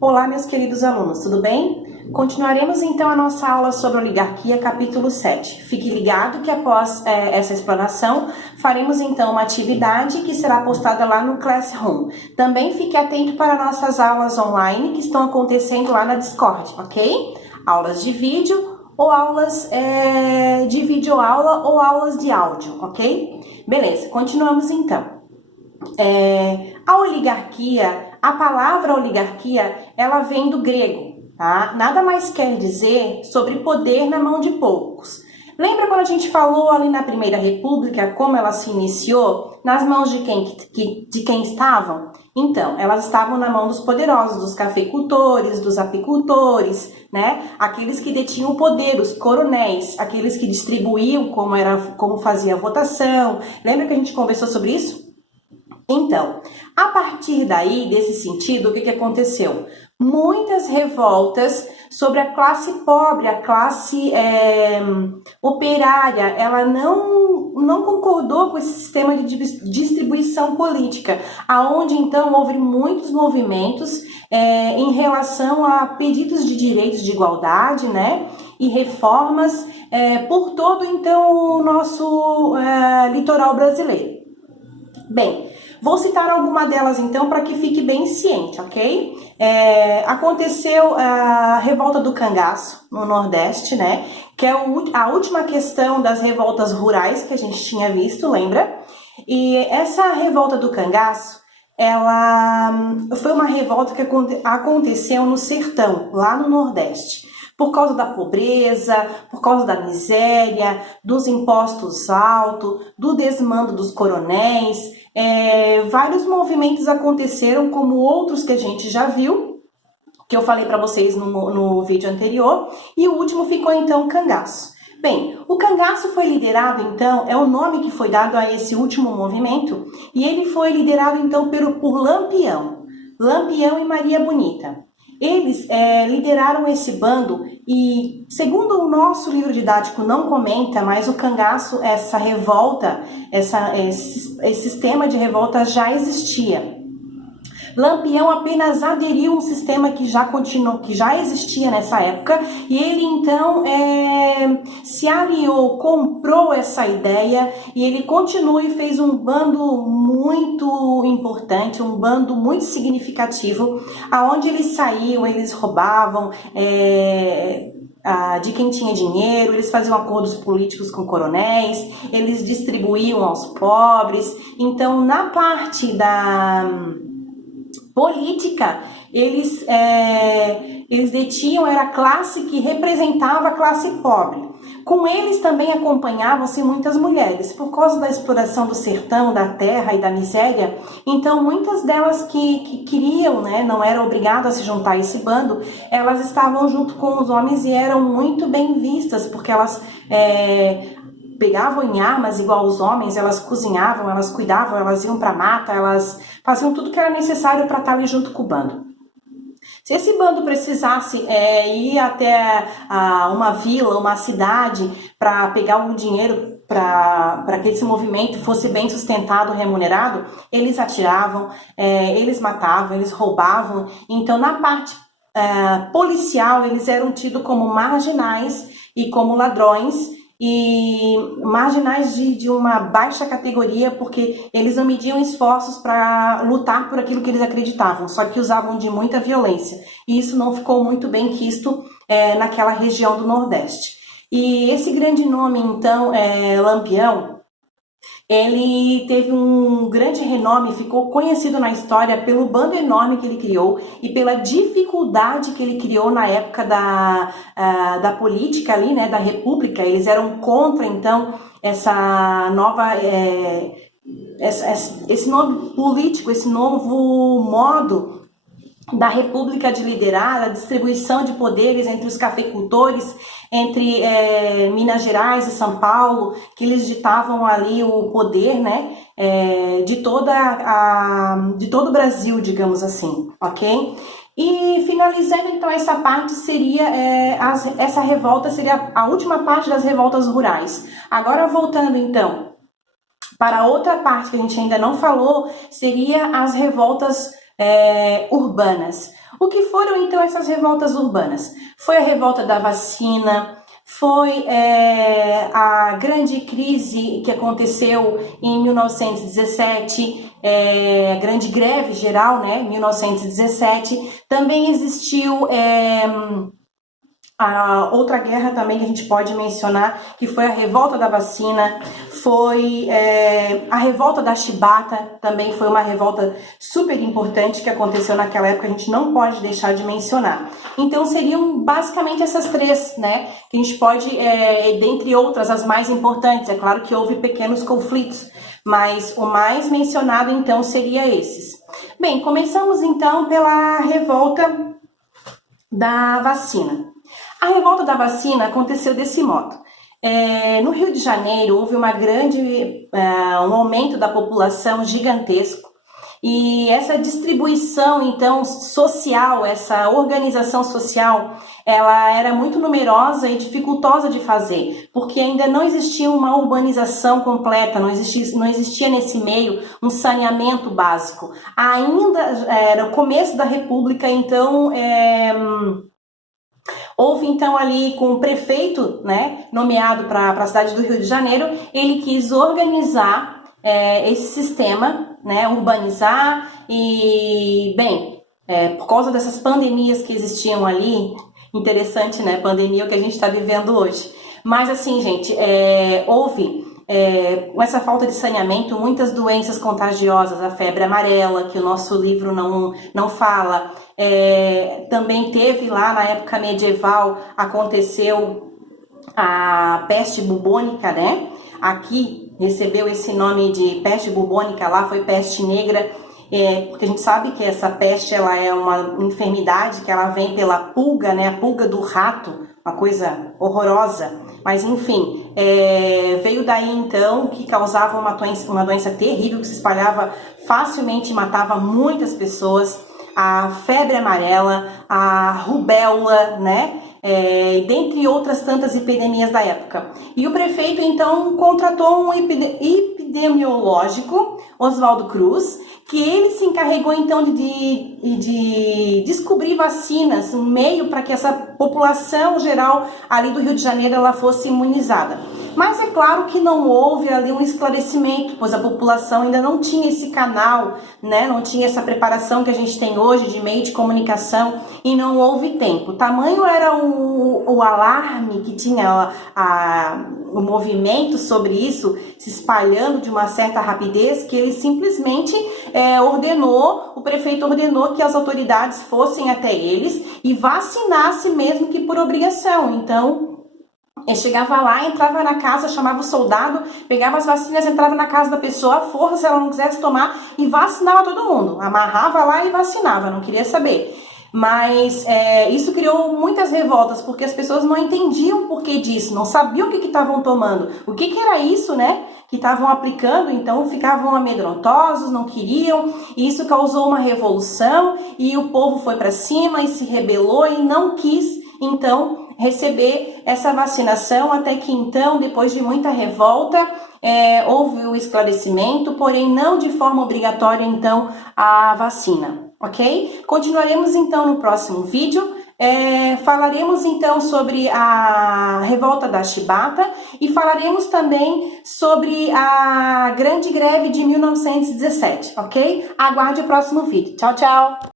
Olá, meus queridos alunos, tudo bem? Continuaremos então a nossa aula sobre oligarquia, capítulo 7. Fique ligado que após essa explanação, faremos então uma atividade que será postada lá no Classroom. Também fique atento para nossas aulas online que estão acontecendo lá na Discord, ok? Aulas de vídeo ou aulas de videoaula ou aulas de áudio, ok? Beleza, continuamos então. A oligarquia, a palavra oligarquia, ela vem do grego, tá? Nada mais quer dizer sobre poder na mão de poucos. Lembra quando a gente falou ali na Primeira República, como ela se iniciou? Nas mãos de quem estavam? Então, elas estavam na mão dos poderosos, dos cafeicultores, dos apicultores, né? Aqueles que detinham o poder, os coronéis, aqueles que distribuíam como fazia a votação. Lembra que a gente conversou sobre isso? Então, a partir daí, desse sentido, o que aconteceu? Muitas revoltas sobre a classe pobre, a classe operária, ela não concordou com esse sistema de distribuição política, aonde então houve muitos movimentos em relação a pedidos de direitos de igualdade, né, e reformas por todo então o nosso litoral brasileiro. Bem, vou citar alguma delas então para que fique bem ciente, ok? Aconteceu a revolta do cangaço no Nordeste, né? Que é a última questão das revoltas rurais que a gente tinha visto, lembra? E essa revolta do cangaço, ela foi uma revolta que aconteceu no sertão, lá no Nordeste. Por causa da pobreza, por causa da miséria, dos impostos altos, do desmando dos coronéis, vários movimentos aconteceram, como outros que a gente já viu, que eu falei para vocês no vídeo anterior, e o último ficou então o cangaço. Bem, o cangaço foi liderado então, é o nome que foi dado a esse último movimento, e ele foi liderado então por Lampião e Maria Bonita. Eles lideraram esse bando e, segundo o nosso livro didático não comenta, mas o cangaço, essa revolta, esse sistema de revolta já existia. Lampião apenas aderiu a um sistema que já existia nessa época, e ele então se aliou, comprou essa ideia, e ele continuou e fez um bando muito importante, um bando muito significativo, aonde eles saíam, eles roubavam de quem tinha dinheiro, eles faziam acordos políticos com coronéis, eles distribuíam aos pobres. Então, na parte da política, eles detinham, era a classe que representava a classe pobre. Com eles também acompanhavam-se muitas mulheres, por causa da exploração do sertão, da terra e da miséria. Então, muitas delas que queriam, né, não eram obrigadas a se juntar a esse bando, elas estavam junto com os homens e eram muito bem vistas, porque elas pegavam em armas igual os homens, elas cozinhavam, elas cuidavam, elas iam para a mata, elas faziam tudo que era necessário para estar ali junto com o bando. Se esse bando precisasse ir até uma vila, uma cidade, para pegar algum dinheiro para que esse movimento fosse bem sustentado, remunerado, eles atiravam, eles matavam, eles roubavam. Então, na parte policial, eles eram tidos como marginais e como ladrões, e marginais de uma baixa categoria, porque eles não mediam esforços para lutar por aquilo que eles acreditavam, só que usavam de muita violência, e isso não ficou muito bem quisto naquela região do Nordeste. E esse grande nome, então, Lampião, ele teve um grande renome, ficou conhecido na história pelo bando enorme que ele criou e pela dificuldade que ele criou na época da política ali, né, da república. Eles eram contra, então, essa nova, esse novo político, esse novo modo da república de liderar, a distribuição de poderes entre os cafeicultores, entre Minas Gerais e São Paulo, que eles ditavam ali o poder, né, de todo o Brasil, digamos assim, ok? E finalizando então essa parte seria, essa revolta seria a última parte das revoltas rurais. Agora voltando então para outra parte que a gente ainda não falou, seria as revoltas urbanas. O que foram então essas revoltas urbanas? Foi a revolta da vacina, foi a grande crise que aconteceu em 1917, a grande greve geral, né, 1917. Também existiu a outra guerra também que a gente pode mencionar, que foi a revolta da vacina, foi a revolta da chibata, também foi uma revolta super importante que aconteceu naquela época, a gente não pode deixar de mencionar. Então seriam basicamente essas três, né, que a gente pode, dentre outras, as mais importantes. É claro que houve pequenos conflitos, mas o mais mencionado então seria esses. Bem, começamos então pela revolta da vacina. A revolta da vacina aconteceu desse modo. No Rio de Janeiro houve um aumento da população gigantesco, e essa distribuição então social, essa organização social, ela era muito numerosa e dificultosa de fazer, porque ainda não existia uma urbanização completa, não existia nesse meio um saneamento básico. Ainda era o começo da República, então houve então ali com o prefeito, né, nomeado para a cidade do Rio de Janeiro, ele quis organizar esse sistema, né, urbanizar e, bem, por causa dessas pandemias que existiam ali, interessante, né, pandemia é o que a gente está vivendo hoje. Mas assim, gente, houve com essa falta de saneamento, muitas doenças contagiosas, a febre amarela, que o nosso livro não fala. Também teve lá na época medieval, aconteceu a peste bubônica, né? Aqui recebeu esse nome de peste bubônica, lá foi peste negra, porque a gente sabe que essa peste ela é uma enfermidade que ela vem pela pulga, né? A pulga do rato, uma coisa horrorosa. Mas enfim, veio daí então que causava uma doença terrível que se espalhava facilmente e matava muitas pessoas. A febre amarela, a rubéola, né? Dentre outras tantas epidemias da época. E o prefeito então contratou um epidemiológico, Oswaldo Cruz, que ele se encarregou então de descobrir vacinas, um meio para que essa população geral ali do Rio de Janeiro ela fosse imunizada. Mas é claro que não houve ali um esclarecimento, pois a população ainda não tinha esse canal, né? Não tinha essa preparação que a gente tem hoje de meio de comunicação, e não houve tempo. O tamanho era o alarme que tinha o movimento sobre isso se espalhando de uma certa rapidez, que ele simplesmente o prefeito ordenou que as autoridades fossem até eles e vacinasse mesmo que por obrigação. Então, ele chegava lá, entrava na casa, chamava o soldado, pegava as vacinas, entrava na casa da pessoa à força, se ela não quisesse tomar, e vacinava todo mundo. Amarrava lá e vacinava, não queria saber. Mas isso criou muitas revoltas, porque as pessoas não entendiam o porquê disso, não sabiam o que estavam tomando, o que era isso, né, que estavam aplicando. Então ficavam amedrontosos, não queriam, e isso causou uma revolução, e o povo foi para cima e se rebelou e não quis, então, receber essa vacinação, até que então, depois de muita revolta, houve o esclarecimento, porém não de forma obrigatória, então, a vacina, ok? Continuaremos então no próximo vídeo, falaremos então sobre a revolta da chibata e falaremos também sobre a grande greve de 1917, ok? Aguarde o próximo vídeo. Tchau, tchau!